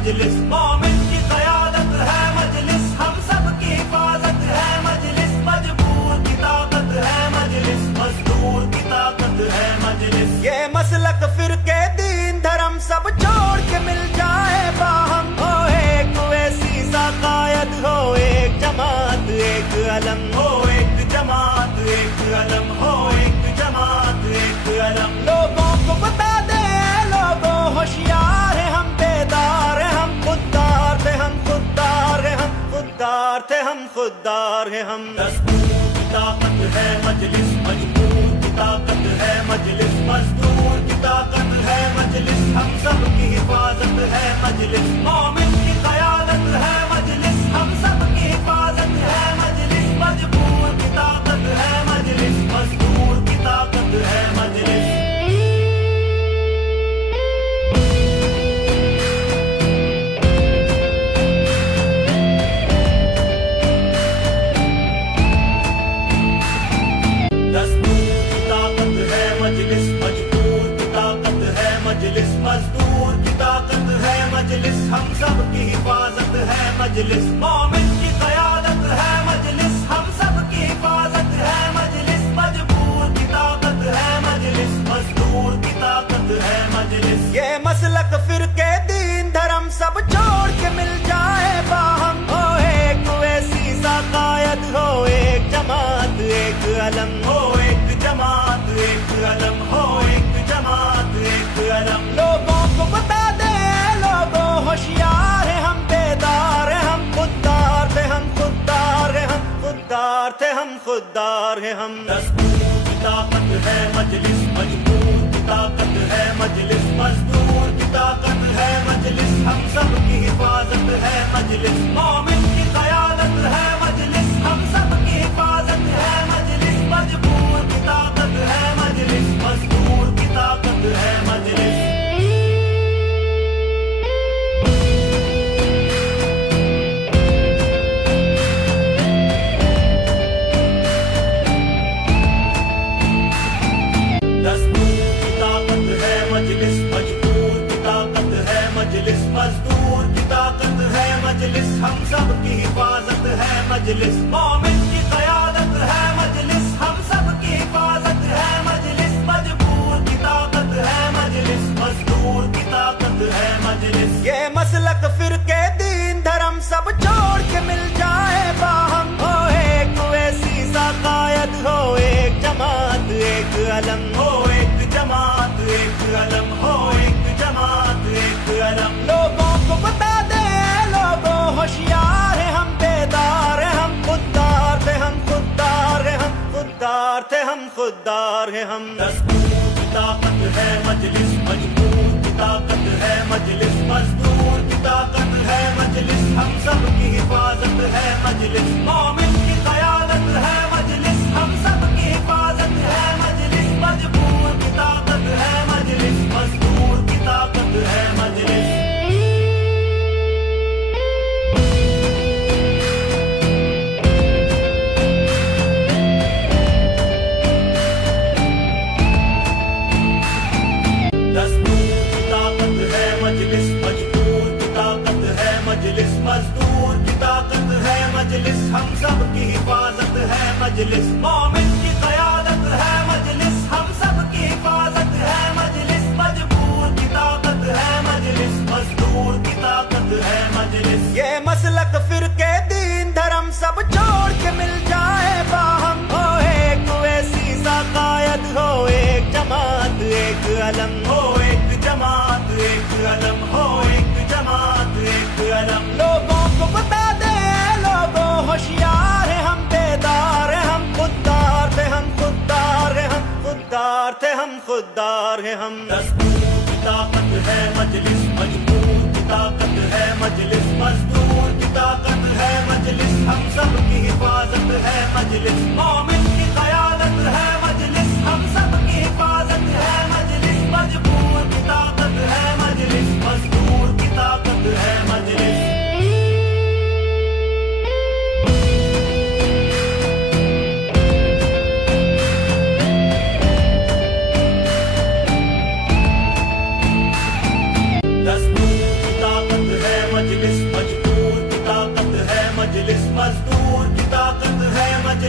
مجلس مومن کی قیادت ہے مجلس ہم سب کی حفاظت ہے مجلس مجبور کی طاقت ہے مجلس مزدور کی طاقت ہے مجلس یہ مسلک فرقے دین دھرم سب چھوڑ کے مل جائے باہم ہو ایک ویسی سا قائد ہو ایک جماعت ایک علم ہو ایک جماعت ایک علم ہو ایک جماعت ایک علم لوگوں کو بتا دے لوگوں ہوشیار ہیں ہم بیدار ہیں ہم خوددار تھے ہم خوددار ہیں ہم خوددار تھے ہم خوددار ہیں ہم دستور کی طاقت ہے مجلس مجبور کی طاقت ہے مجلس مزدور کی طاقت ہے مجلس ہم سب کی حفاظت ہے مجلس مومن کی قیادت ہے مجلس ہم سب کی حفاظت ہے مجلس مجبور کی طاقت ہے مجلس مزدور کی طاقت ہے مجلس مزدور کی طاقت ہے مجلس ہم سب کی حفاظت ہے مجلس مومن کی قیادت ہے مجلس ہم سب کی حفاظت ہے مجلس مجبور کی طاقت ہے مجلس مزدور کی طاقت ہے مجلس یہ مسلک فرقے دین دھرم سب چھوڑ کے مل جائے باہم ہو ایک ویسی سا قائد ہو ایک جماعت ایک علم ہو ایک جماعت ایک علم ہو ایک جماعت ایک علم لوگوں کو بتا دے لوگوں ہوشیار ہیں ہم بیدار ہیں ہم خوددار تھے ہم خوددار ہیں ہم خوددار تھے ہم خوددار ہیں ہم دستور کی طاقت ہے مجلس مجبور کی طاقت ہے مجلس مزدور کی طاقت ہے مجلس ہم سب کی حفاظت ہے مجلس مومن کی قیادت ہے مجلس ہم سب کی حفاظت ہے مجلس مجبور کی طاقت ہے مجلس مزدور کی طاقت ہے مجلس مزدور کی طاقت ہے مجلس ہم سب کی حفاظت ہے مجلس مومن کی قیادت ہے مجلس ہم سب کی حفاظت ہے مجلس مجبور کی طاقت ہے مجلس مزدور کی طاقت ہے مجلس یہ مسلک فرقے دین دھرم سب چھوڑ کے مل جائے باہم ہو ایک ویسی سا قائد ہو ایک جماعت ایک علم ہو ایک جماعت ایک علم ہو ایک جماعت ایک علم لوگوں کو بتا دے لوگوں ہوشیار ہیں ہم بیدار ہیں ہم خوددار تھے ہم خوددار ہیں ہم خوددار تھے ہم خوددار ہیں ہم دستور کی طاقت ہے مجلس مجبور کی طاقت ہے مجلس مزدور کی طاقت ہے مجلس ہم سب کی حفاظت ہے مجلس مومن کی قیادت ہے مجلس ہم سب کی حفاظت ہے مجلس مجبور کی طاقت ہے مجلس مزدور کی طاقت ہے مجلس مزدور کی طاقت ہے مجلس ہم سب کی حفاظت ہے مجلس مومن کی قیادت ہے مجلس ہم سب کی حفاظت ہے مجلس مجبور کی طاقت ہے مجلس مزدور کی طاقت ہے مجلس یہ مسلک فرقے دین دھرم سب چھوڑ کے مل جائے باہم ہو ایک ویسی سا قائد ہو ایک جماعت ایک علم ہو ایک جماعت ایک علم ہو ایک جماعت ایک علم لوگوں کو بتا دے لوگوں ہوشیار ہیں ہم بیدار ہیں ہم خوددار تھے ہم خوددار ہیں ہم خوددار تھے ہم خوددار ہیں ہم دستور کی طاقت ہے مجلس مجبور کی طاقت ہے مجلس مزدور کی طاقت ہے مجلس ہم سب کی حفاظت ہے مجلس مومن کی قیادت ہے مجلس ہم سب کی حفاظت ہے مجلس مجبور کی طاقت ہے مجلس مزدور کی طاقت ہے مجلس دستور کی طاقت ہے